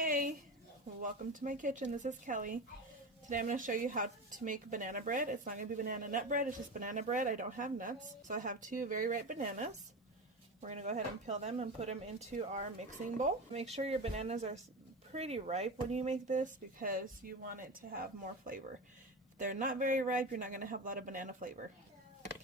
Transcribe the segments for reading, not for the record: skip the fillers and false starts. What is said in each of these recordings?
Hey, welcome to my kitchen. This is Kelly. Today I'm going to show you how to make banana bread. It's not going to be banana nut bread, it's just banana bread. I don't have nuts. So I have two very ripe bananas. We're going to go ahead and peel them and put them into our mixing bowl. Make sure your bananas are pretty ripe when you make this because you want it to have more flavor. If they're not very ripe, you're not going to have a lot of banana flavor.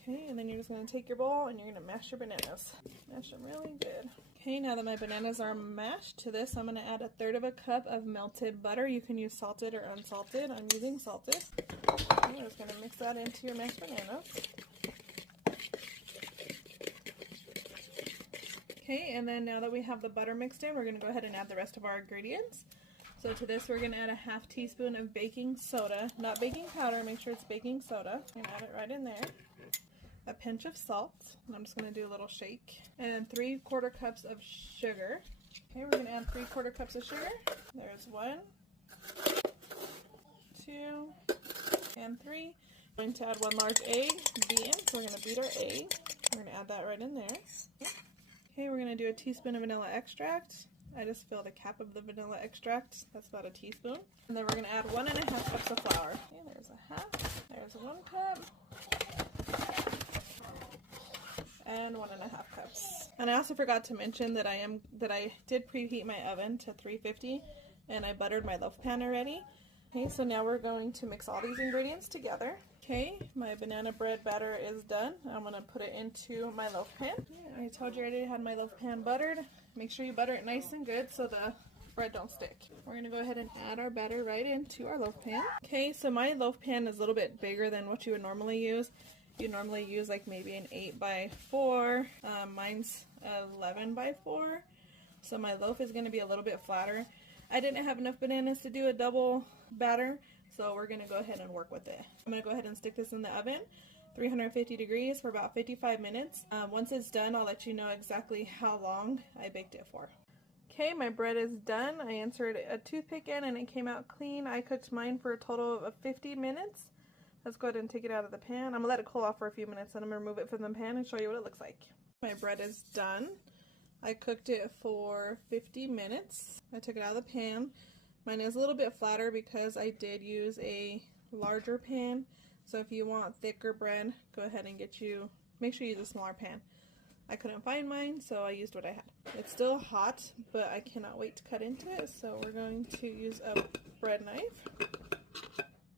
Okay, and then you're just going to take your bowl and you're going to mash your bananas. Mash them really good. Okay, now that my bananas are mashed, to this I'm going to add 1/3 cup of melted butter. You can use salted or unsalted. I'm using salted. I'm just going to mix that into your mashed bananas. Okay, and then now that we have the butter mixed in, we're going to go ahead and add the rest of our ingredients. So to this we're going to add a 1/2 teaspoon of baking soda, not baking powder, make sure it's baking soda. I'm going to add it right in there. A pinch of salt, and I'm just going to do a little shake, and 3/4 cups of sugar. Okay, we're going to add 3/4 cups of sugar. There's 1, 2, and 3. I'm going to add 1 large egg beaten, so we're going to beat our egg. We're going to add that right in there. Okay, we're going to do a teaspoon of vanilla extract. I just fill the cap of the vanilla extract. That's about a teaspoon. And then we're going to add 1 1/2 cups of flour. Okay, there's a half. There's 1 cup. And 1 1/2 cups. And I also forgot to mention that I did preheat my oven to 350 and I buttered my loaf pan already. Okay, so now we're going to mix all these ingredients together. Okay, my banana bread batter is done. I'm going to put it into my loaf pan. I told you I already had my loaf pan buttered. Make sure you butter it nice and good so the bread don't stick. We're going to go ahead and add our batter right into our loaf pan. Okay, so my loaf pan is a little bit bigger than what you would normally use. You normally use like maybe an 8x4. Mine's 11x4. So my loaf is going to be a little bit flatter. I didn't have enough bananas to do a double batter, so we're going to go ahead and work with it. I'm going to go ahead and stick this in the oven, 350 degrees for about 55 minutes. Once it's done, I'll let you know exactly how long I baked it for. Okay, my bread is done. I inserted a toothpick in and it came out clean. I cooked mine for a total of 50 minutes. Let's go ahead and take it out of the pan. I'm going to let it cool off for a few minutes and I'm going to remove it from the pan and show you what it looks like. My bread is done. I cooked it for 50 minutes. I took it out of the pan. Mine is a little bit flatter because I did use a larger pan. So if you want thicker bread, go ahead and make sure you use a smaller pan. I couldn't find mine, so I used what I had. It's still hot, but I cannot wait to cut into it. So we're going to use a bread knife.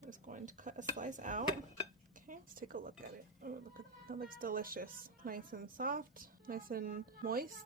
Just going to cut a slice out. Okay, let's take a look at it. Oh, look, that looks delicious. Nice and soft, nice and moist.